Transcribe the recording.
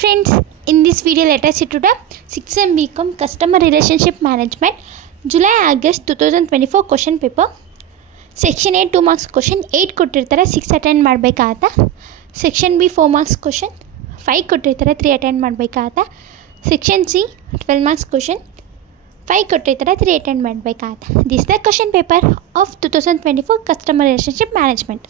friends, in this video let us see to the 6M BCom Customer Relationship Management July-August 2024 question paper. Section A 2 marks question 8 ಕೊಟ್ಟಿರ್ತಾರೆ 6 attend ಮಾಡಬೇಕಾಗತ್ತಾ. Section B 4 marks question 5 ಕೊಟ್ಟಿರ್ತಾರೆ 3 attend ಮಾಡಬೇಕಾಗತ್ತಾ. Section C 12 marks question 5 ಕೊಟ್ಟಿರ್ತಾರೆ 3 attend ಮಾಡಬೇಕಾಗತ್ತಾ. This is the question paper of 2024 Customer Relationship Management.